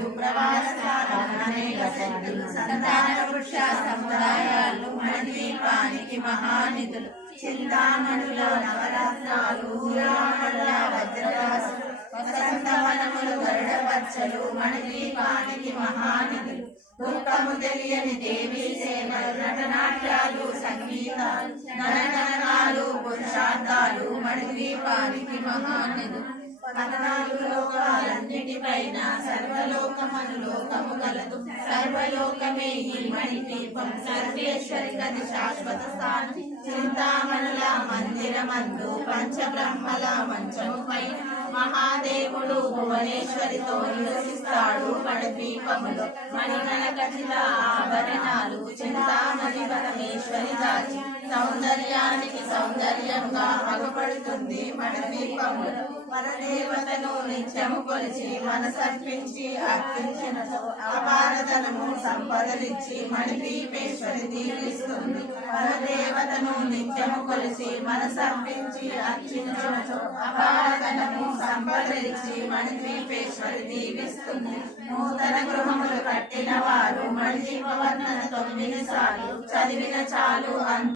గ్రామాలు ప్రవాసాలు అనేక శక్తులు సంతాన వృక్ష సముదాయాలు మణిద్వీపానికి మహానిధులు చింతామణుల నవరత్నాలు ఊరామణుల వజ్రరాశులు వసంతవనములు గరుడపచ్చలు మణిద్వీపానికి మహానిధులు దుఃఖము తెలియని దేవీ సేవలు నటనాట్యాలు సంగీతాలు నరనరనాలు పురుషార్థాలు మణిద్వీపానికి మహానిధులు పద్నాలుగు లోకాలన్నిటిపైన సర్వలోకమను లోకము గలదు సర్వలోకమే ఈ మణిద్వీపం సర్వేశ్వరి గది శాశ్వత స్థానం చింతామణుల మందిరమందు పంచబ్రహ్మల మంచము పైన మహాదేవుడు భువనేశ్వరితో నివసిస్తాడు మణిద్వీపములో మణిగణ ఖచ్చిత ఆభరణాలు చింతామణి పరమేశ్వరి దాచి సౌందర్యానికి సౌందర్యంగా అగపడుతుంది మణిద్వీపములో పరదేవతను నిత్యము కొలిచి మనసర్పించి అర్పించినతో అపారధనము సంపదలిచ్చి మణిద్వీపేశ్వరి దీవిస్తుంది పరదేవతను నిత్యము కొలిచి మనసర్పించి అర్చించినతో అపారధనము సంపదలిచ్చి మణిద్వీపేశ్వరి దీవిస్తుంది నూతన గృహములు కట్టిన వారు మణిద్వీప వర్ణన 9 సార్లు చదివిన చాలు